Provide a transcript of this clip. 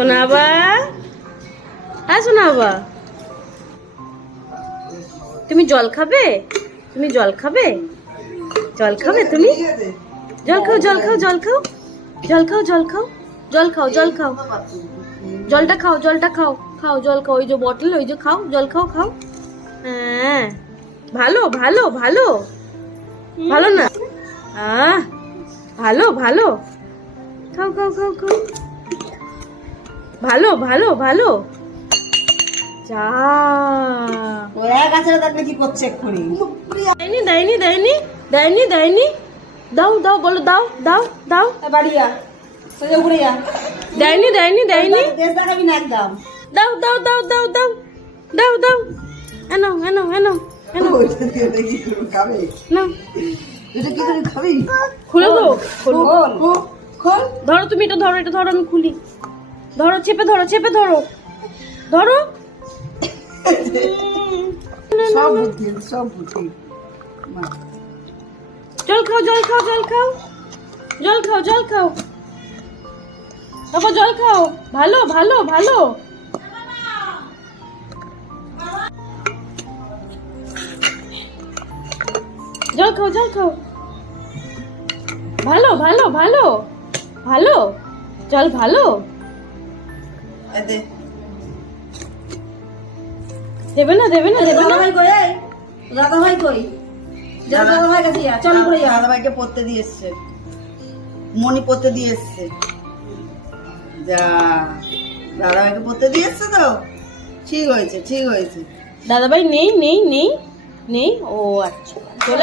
শোনাবা, হ্যাঁ শোনাবা। তুমি জল খাবে? তুমি জল খাবে? জল খাবে তুমি? জল খাও, জল খাও, জল খাও, জল খাও, জল খাও, জল খাও, জল খাও, জলটা খাও, জলটা খাও, খাও জল খাও, ওই যে বটল, ওই যে খাও, জল খাও, খাও। হ্যাঁ ভালো ভালো ভালো ভালো না, ভালো ভালো, খাও খাও খাও খাও, ভালো ভালো ভালো। যা ওরা গাছের দেখবে কি করছে এক্ষুনি। দেয়নি দেয়নি দেয়নি দেয়নি দেয়নি, দাও দাও বলো, দাও দাও দাও, বাড়ি যা, সোজা ঘুরে যা। দেয়নি দেয়নি দেয়নি, দেশ দেখাবি না একদম। দাও দাও দাও দাও দাও দাও দাও, এনো এনো এনো এনো, খাবে না এটা কি করে খাবি? খুলে দো, খোলো। খোল। ধরো তুমি এটা, ধরো এটা, ধরো আমি খুলি, ধরো চেপে ধরো, চেপে ধরো, ধরো। সব বুদ্ধি, সব বুদ্ধি। জল খাও, জল খাও, জল খাও, জল খাও, জল খাও, বাবা জল খাও, ভালো ভালো ভালো। জল খাও, জল খাও, ভালো ভালো ভালো ভালো, জল ভালো। এতে দেবে না, দেবে না, দেবে না। দাদা ভাই কই? দাদা ভাই কই? দাদা ভাই কাছে যা, চল ঘুরে যা। দাদা ভাইকে পড়তে দিয়ে এসছে, মনি পড়তে দিয়ে এসছে। যা, দাদা ভাইকে পড়তে দিয়ে এসছে তো, ঠিক হয়েছে, ঠিক হয়েছে। দাদাভাই নেই নেই নেই নেই, ও আচ্ছা চলে